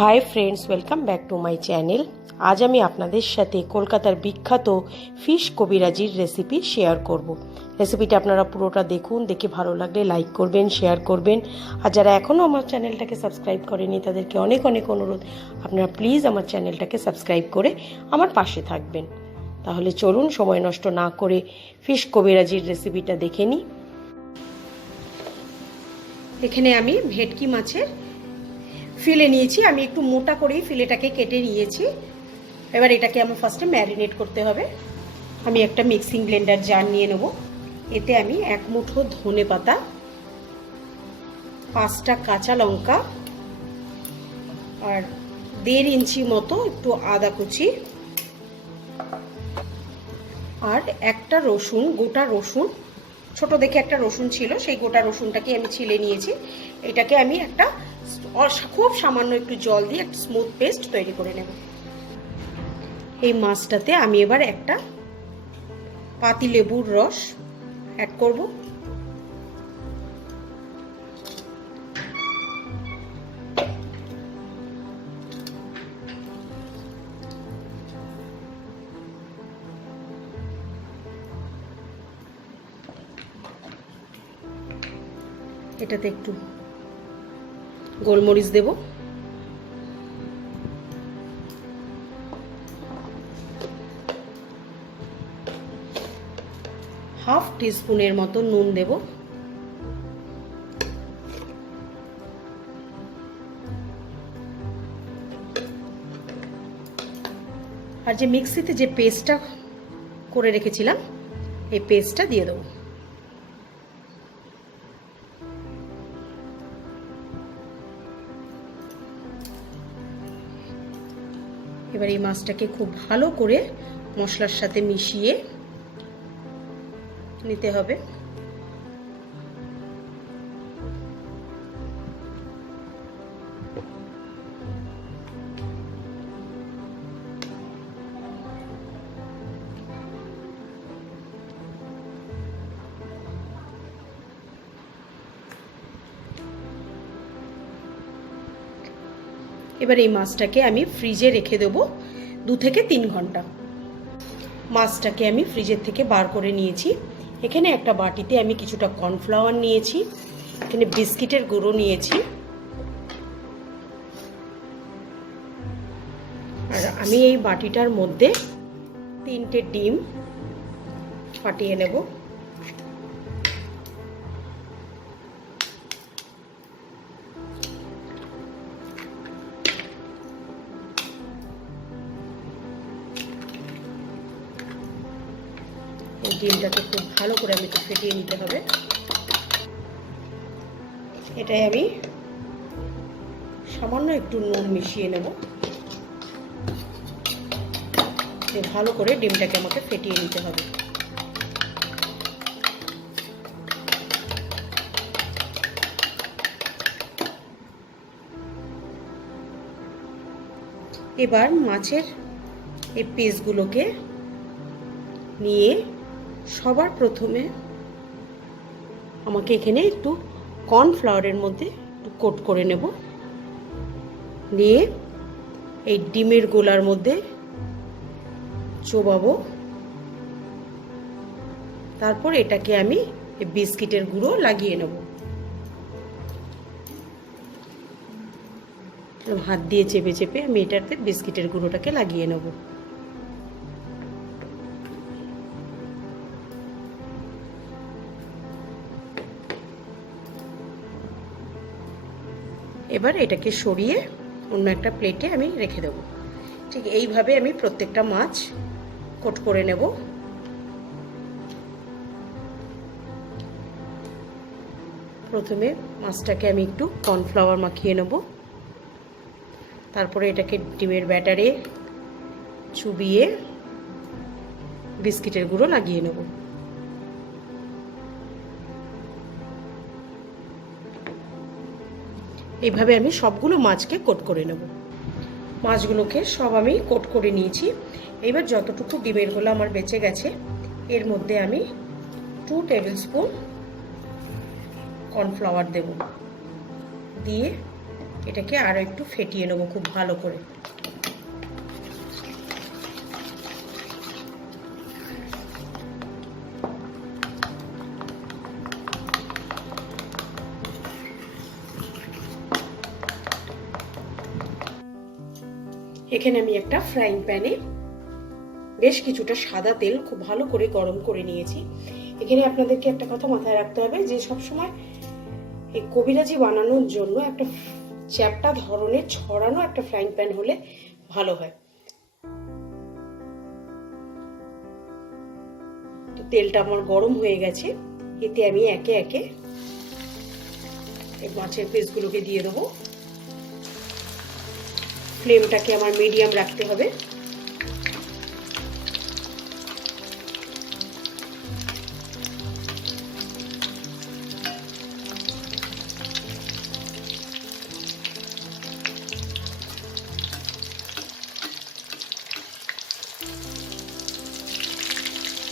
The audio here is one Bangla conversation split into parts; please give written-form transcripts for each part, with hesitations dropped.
Hi friends, welcome back to my channel. আজ আমি আপনাদের সাথে কলকাতার বিখ্যাত ফিশ কবিরাজির রেসিপি শেয়ার করব। রেসিপিটা আপনারা পুরোটা দেখুন, দেখে ভালো লাগলে লাইক করবেন, শেয়ার করবেন। আর যারা এখনও আমার চ্যানেলটাকে সাবস্ক্রাইব করেনি তাদেরকে অনেক অনেক অনুরোধ, আপনারা প্লিজ আমার চ্যানেলটাকে সাবস্ক্রাইব করে আমার পাশে থাকবেন। তাহলে চলুন সময় নষ্ট না করে ফিশ কবিরাজির রেসিপিটা দেখে নিই। এখানে আমি ভেটকি মাছের ফিলে নিয়েছি। আমি একটু মোটা করেই ফিলেটাকে কেটে নিয়েছি। এবার এটাকে আমার ফার্স্টে ম্যারিনেট করতে হবে। আমি একটা মিক্সিং ব্লেন্ডার জার নিয়ে নেব। এতে আমি এক মুঠো ধনে পাতা, 5টা কাঁচা লঙ্কা আর 1.5 ইঞ্চি মতো একটু আদা কুচি আর একটা রসুন, গোটা রসুন, ছোট দেখে একটা রসুন ছিল, সেই গোটা রসুনটাকে আমি ছিলে নিয়েছি। এটাকে আমি একটা খুব সামান্য একটু জল দিয়ে একটা স্মুথ পেস্ট তৈরি করে নেব। এই মাছটাতে আমি এবার একটা পাতিলেবুর রস অ্যাড করব। এটাতে একটু গোলমরিচ দেব, হাফ টিস্পুনের মতো নুন দেব, আর যে মিক্সিতে যে পেস্টটা করে রেখেছিলাম এই পেস্টটা দিয়ে দেবো। এবার এই মাছটাকে খুব ভালো করে মশলার সাথে মিশিয়ে নিতে হবে। এবার এই মাছটাকে আমি ফ্রিজে রেখে দেবো 2 থেকে 3 ঘন্টা। মাছটাকে আমি ফ্রিজের থেকে বার করে নিয়েছি। এখানে একটা বাটিতে আমি কিছুটা কর্নফ্লাওয়ার নিয়েছি, এখানে বিস্কিটের গুঁড়ো নিয়েছি, আর আমি এই বাটিটার মধ্যে 3টে ডিম ফাটিয়ে নেব। এই ডিমটাকে খুব ভালো করে আমি একটু ফেটিয়ে নিতে হবে। এটাই আমি সামান্য একটু নুন মিশিয়ে নেব। ভালো করে ডিমটাকে আমাকে ফেটিয়ে নিতে হবে। এবার মাছের এই পিসগুলোকে নিয়ে সবার প্রথমে আমাকে এখানে একটু কর্নফ্লাওয়ারের মধ্যে একটু কোট করে নেব, নিয়ে এই ডিমের গোলার মধ্যে চোবাবো। তারপর এটাকে আমি এই বিস্কিটের গুঁড়ো লাগিয়ে নেব। হাত দিয়ে চেপে চেপে আমি এটাতে বিস্কিটের গুঁড়োটাকে লাগিয়ে নেব। এবার এটাকে সরিয়ে অন্য একটা প্লেটে আমি রেখে দেব। ঠিক এইভাবে আমি প্রত্যেকটা মাছ কোট করে নেব। প্রথমে মাছটাকে আমি একটু কর্নফ্লাওয়ার মাখিয়ে নেব, তারপরে এটাকে ডিমের ব্যাটারে চুবিয়ে বিস্কিটের গুঁড়ো লাগিয়ে নেব। এইভাবে আমি সবগুলো মাছকে কোট করে নেব। মাছগুলোকে সব আমি কোট করে নিয়েছি। এবার যতটুকু ডিমের গোলা আমার বেঁচে গেছে এর মধ্যে আমি 2 টেবিল স্পুন কর্নফ্লাওয়ার দেব, দিয়ে এটাকে আরও একটু ফেটিয়ে নেবো খুব ভালো করে। এখানে আমি একটা ফ্রাইং প্যানে বেশ কিছুটা সাদা তেল খুব ভালো করে গরম করে নিয়েছি। এখানে আপনাদেরকে একটা কথা মাথায় রাখতে হবে যে সবসময় এই কবিরাজি বানানোর জন্য একটা চ্যাপ্টা ধরনের ছড়ানো একটা ফ্রাইং প্যান হলে ভালো হয়। তো তেলটা আমার গরম হয়ে গেছে, এতে আমি একে একে এই মাছের পিসগুলোকে দিয়ে দেবো। ফ্লেমটাকে আমার মিডিয়াম রাখতে হবে।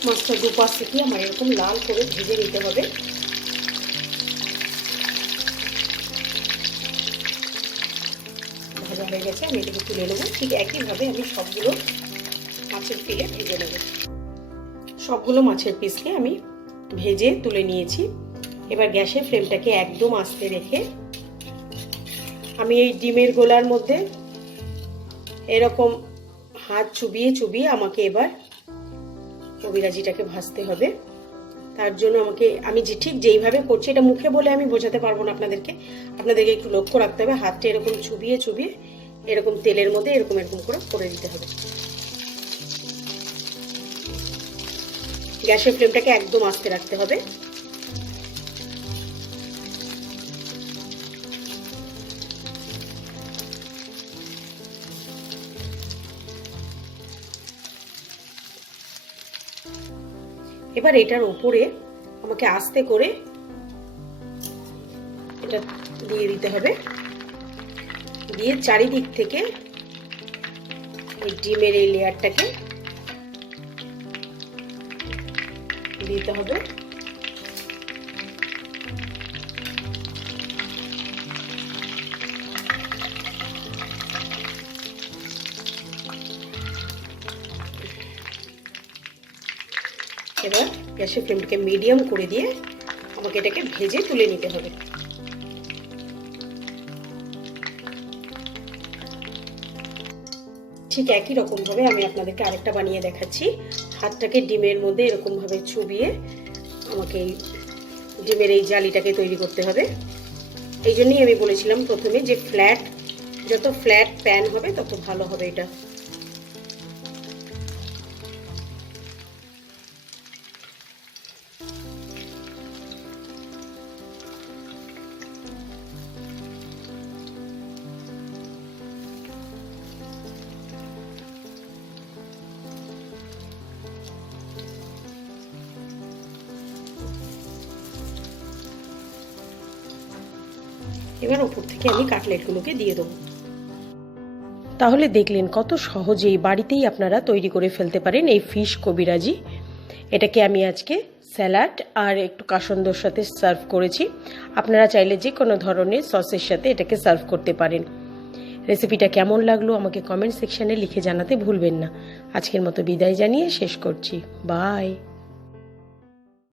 মাছটা দুপাশ থেকে আমার এরকম লাল করে ভেজে নিতে হবে। ভাজা হয়ে গেছে, আমি এটাকে তুলে নেবো। ঠিক একইভাবে আমি সবগুলো মাছের পিলে ভেজে নেব। সবগুলো মাছের পিসকে আমি ভেজে তুলে নিয়েছি। এবার গ্যাসের ফ্লেমটাকে একদম আস্তে রেখে আমি এই ডিমের গোলার মধ্যে এরকম হাত চুবিয়ে চুবিয়ে আমাকে এবার কবিরাজিটাকে ভাজতে হবে। তার জন্য আমি ঠিক যেইভাবে করছি, এটা মুখে বলে আমি বোঝাতে পারবো না আপনাদেরকে একটু লক্ষ্য রাখতে হবে। হাতটা এরকম চুবিয়ে চুবিয়ে এরকম তেলের মধ্যে এরকম করে দিতে হবে। গ্যাসের ফ্লেমটাকে একদম আস্তে রাখতে হবে। এবার এটার উপরে আমাকে আস্তে করে এটা দিয়ে দিতে হবে। দিয়ে চারিদিক থেকে এই ডিমের এই লেয়ারটাকে দিতে হবে। এবার গ্যাসের ফ্লেমটাকে মিডিয়াম করে দিয়ে আমাকে এটাকে ভেজে তুলে নিতে হবে। ঠিক একই রকম ভাবে আমি আপনাদেরকে আরেকটা বানিয়ে দেখাচ্ছি। হাতটাকে ডিমের মধ্যে এরকম ভাবে চুবিয়ে আমাকে ডিমের এই জালিটাকে তৈরি করতে হবে। এই জন্যই আমি বলেছিলাম প্রথমে যে যত ফ্ল্যাট প্যান হবে তত ভালো হবে এটা। এবার উপর থেকে আমি কাটলেটগুলোকে দিয়ে দেবো। তাহলে দেখলেন কত সহজেই বাড়িতেই আপনারা তৈরি করে ফেলতে পারেন এই ফিশ কবিরাজি। এটাকে আমি আজকে স্যালাড আর একটু কাসন্দর সাথে সার্ভ করেছি। আপনারা চাইলে যে কোনো ধরনের সসের সাথে এটাকে সার্ভ করতে পারেন। রেসিপিটা কেমন লাগলো আমাকে কমেন্ট সেকশনে লিখে জানাতে ভুলবেন না। আজকের মতো বিদায় জানিয়ে শেষ করছি। বাই।